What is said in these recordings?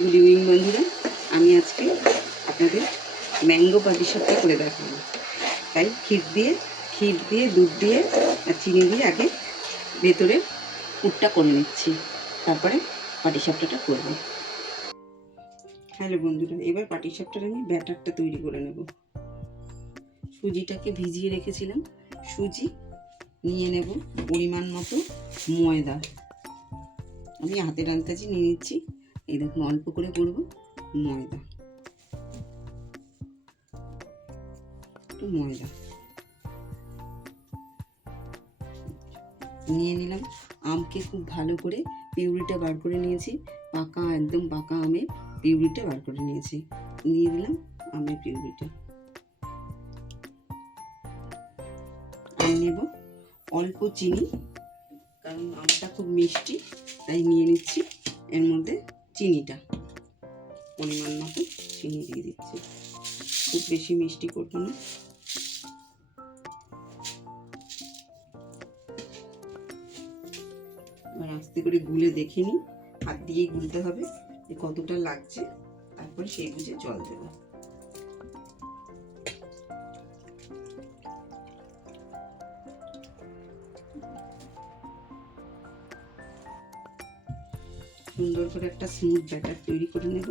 Good evening বন্ধুরা, আমি আজকে আপনাদের ম্যাঙ্গো পাটিসাপটা করে দেখাবো। তাই ক্ষীর দিয়ে দুধ দিয়ে আর চিনি দিয়ে আগে ভেতরে পুরটা করে নিচ্ছি, তারপরে পাটিসাপটাটা করব। হ্যালো বন্ধুরা, এবার পাটিসাপটার আমি ব্যাটারটা তৈরি করে নেব। সুজিটাকে ভিজিয়ে রেখেছিলাম, সুজি নিয়ে নেব, পরিমাণ মতো ময়দা আমি হাতের আন্দাজে নিয়ে নিচ্ছি। এই দেখুন, অল্প করে করবো ময়দা, একটু ময়দা নিয়ে নিলাম। আমকে খুব ভালো করে পিউরিটা বার করে নিয়েছি, একদম পাকা আমের পিউরিটা বার করে নিয়েছি। নিয়ে দিলাম আমের পিউরিটা। আর নেব অল্প চিনি, কারণ আমটা খুব মিষ্টি, তাই নিয়ে নিচ্ছি এর মধ্যে চিনিটা। পরিমাণ মতো চিনি দিয়ে দিচ্ছি, খুব বেশি মিষ্টি করবো না। এবার আস্তে করে গুলে দেখে নিই, হাত দিয়ে গুলতে হবে যে কতটা লাগছে, তারপরে সেই বুঝে জল দেব। সুন্দর করে একটা স্মুথ ব্যাটার তৈরি করে নেব।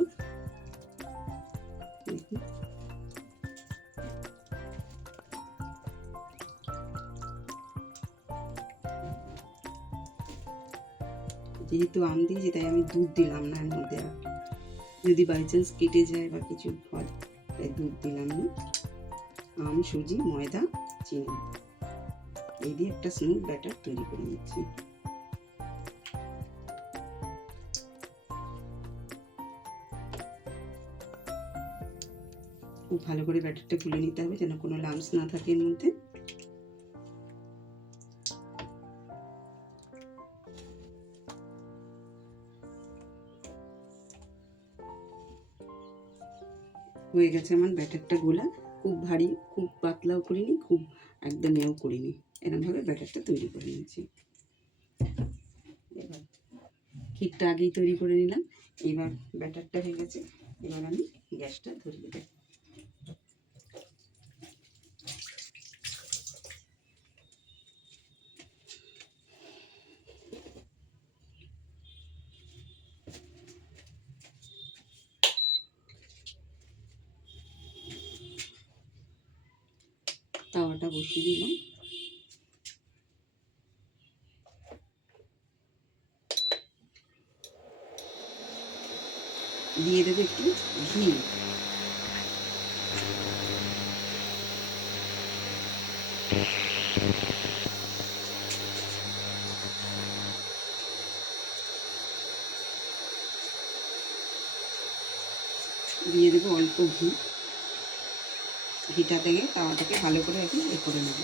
যেহেতু আম দিয়েছি তাই আমি দুধ দিলাম না এর মধ্যে, আর যদি বাই চান্স কেটে যায় বা কিছু হয় তাই দুধ দিলাম না। আম, সুজি, ময়দা, চিনি এই দিয়ে একটা স্মুথ ব্যাটার তৈরি করে নিচ্ছি। খুব ভালো করে ব্যাটারটা গুলে নিতে হবে যেন কোনো লাম্পস না থাকে এর মধ্যে। হয়ে গেছে আমার ব্যাটারটা গোলা। খুব ভারী, খুব পাতলাও করিনি, খুব একদম এও করিনি, এরকমভাবে ব্যাটারটা তৈরি করে নিয়েছি। এবার ক্ষীরটা আগেই তৈরি করে নিলাম, এবার ব্যাটারটা হয়ে গেছে, এবার আমি গ্যাসটা ধরিয়ে দেব। তাওয়াটা বসিয়ে দিলাম, দিয়ে দেবো একটু ঘি। দিয়ে দেবো অল্প ঘি। ঘিটা থেকে তাওয়াটাকে ভালো করে এখন করে নেব।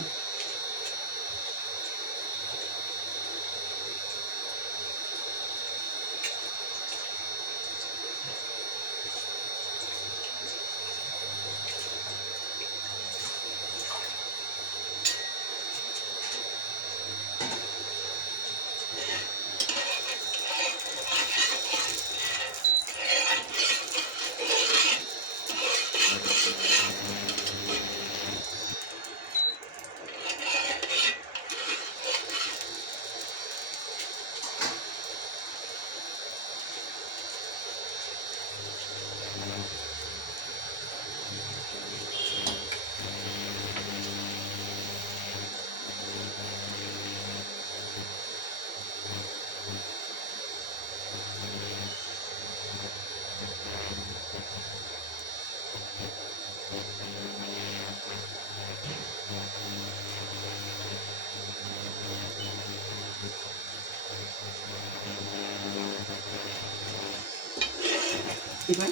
এবার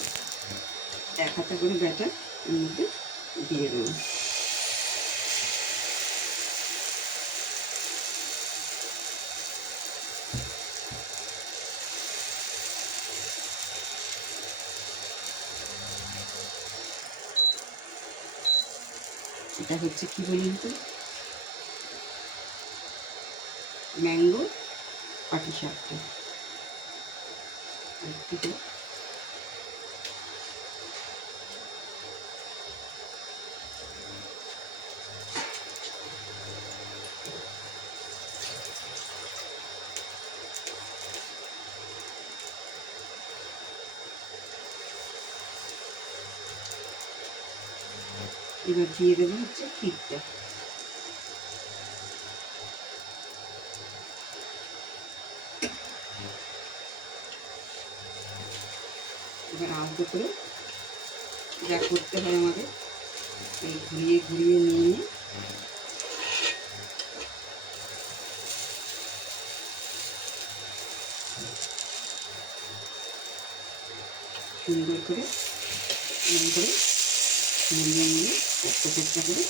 এক হাতা করে ব্যাটার এর মধ্যে দিয়ে দেবো। এটা হচ্ছে কি বলুন তো, ম্যাঙ্গো পাটিসাপটা। এবার দিয়ে দেবো হচ্ছে ক্ষীরটা। এবার আলতো করে যা করতে হয় আমাদের, এই ঘুরিয়ে ঘুরিয়ে নিয়ে সুন্দর করে মুড়িয়ে নিয়ে একটা করে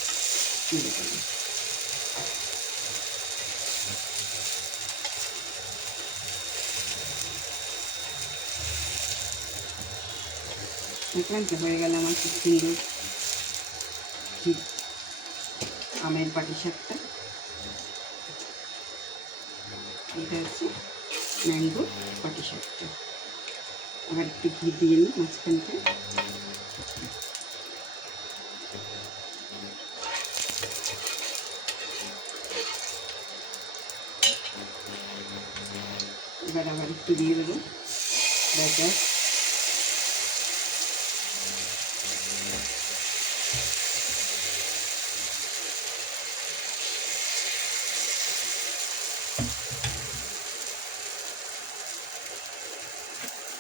তুলে দেবো। দেখলাম তো হয়ে গেল আমার খুব সুন্দর আমের পাটিসাপটা। এটা হচ্ছে ম্যাঙ্গো পাটিসাপটা। আবার একটু ঘি দিয়ে নিই মাঝখানটা। এবার আবার একটু দিয়ে দেবো ব্যাটার।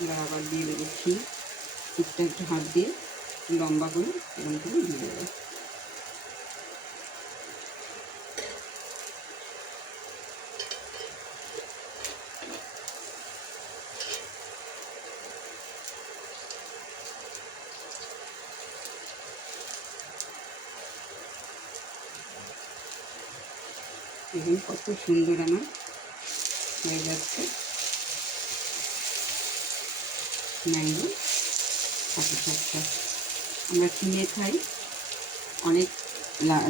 এবার আবার দিয়ে দেবো ক্ষীরটা একটু হাত দিয়ে লম্বা করে এরকম করে দিয়ে দেবো। দেখুন কত সুন্দর আমার হয়ে যাচ্ছে ম্যাঙ্গো পাটিসাপটা। আমরা কিনে খাই, অনেক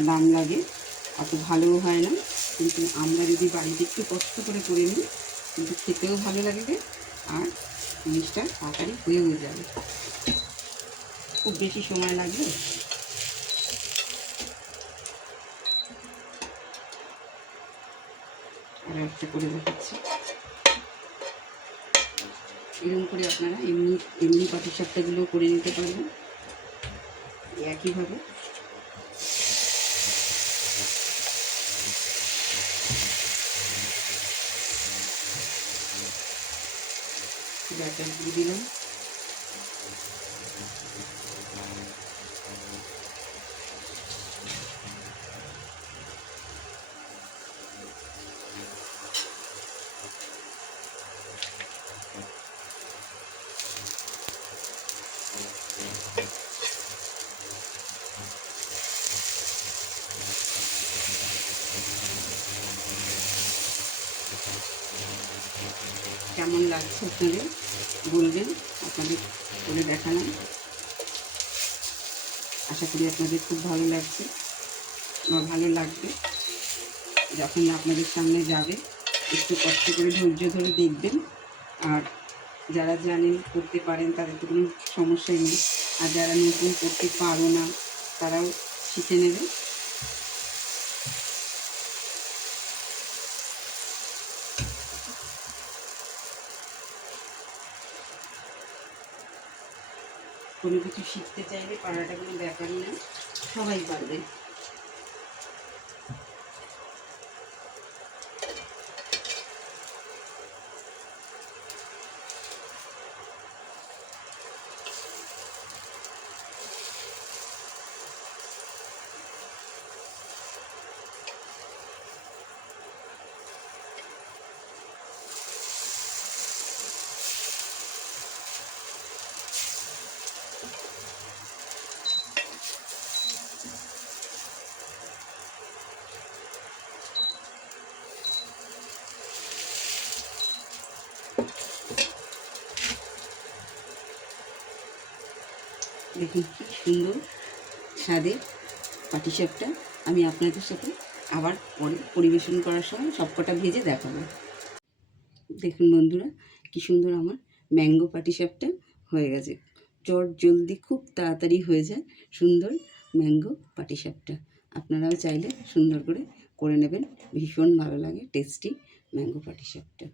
দাম লাগে, অত ভালোও হয় না, কিন্তু আমরা যদি বাড়িতে একটু কষ্ট করে নিই কিন্তু খেতেও ভালো লাগবে আর জিনিসটা তাড়াতাড়ি হয়েও যাবে, খুব বেশি সময় লাগবে। আর একটা করে দেখাচ্ছি, এরকম করে আপনারা এমনি পাটিসাপটাগুলো করে নিতে পারবেন একইভাবে। ব্যাটার দিয়ে দিলাম, কেমন লাগছে আপনাদের বলবেন, আপনাদের করে দেখালাম, আশা করি আপনাদের খুব ভালো লাগছে বা ভালো লাগবে। যখন আপনাদের সামনে যাবে একটু কষ্ট করে ধৈর্য ধরে দেখবেন, আর যারা জানেন করতে পারেন তাদের তো কোনো সমস্যাই নেই, আর যারা নতুন করতে পারো না তারাও শিখে নেবে। কোনো কিছু শিখতে চাইলে পারাটা কোনো ব্যাপারই না, সবাই পারবে। দেখুন কি সুন্দর স্বাদের পাটিসাপটা আমি আপনাদের সাথে আবার পরে পরিবেশন করার সময় সবকটা ভেজে দেখাবো। দেখুন বন্ধুরা কি সুন্দর আমার ম্যাঙ্গো পাটিসাপটা হয়ে গেছে, চট জলদি খুব তাড়াতাড়ি হয়ে যায় সুন্দর ম্যাঙ্গো পাটিসাপটা। আপনারাও চাইলে সুন্দর করে নেবেন, ভীষণ ভালো লাগে টেস্টি ম্যাঙ্গো পাটিসাপটা।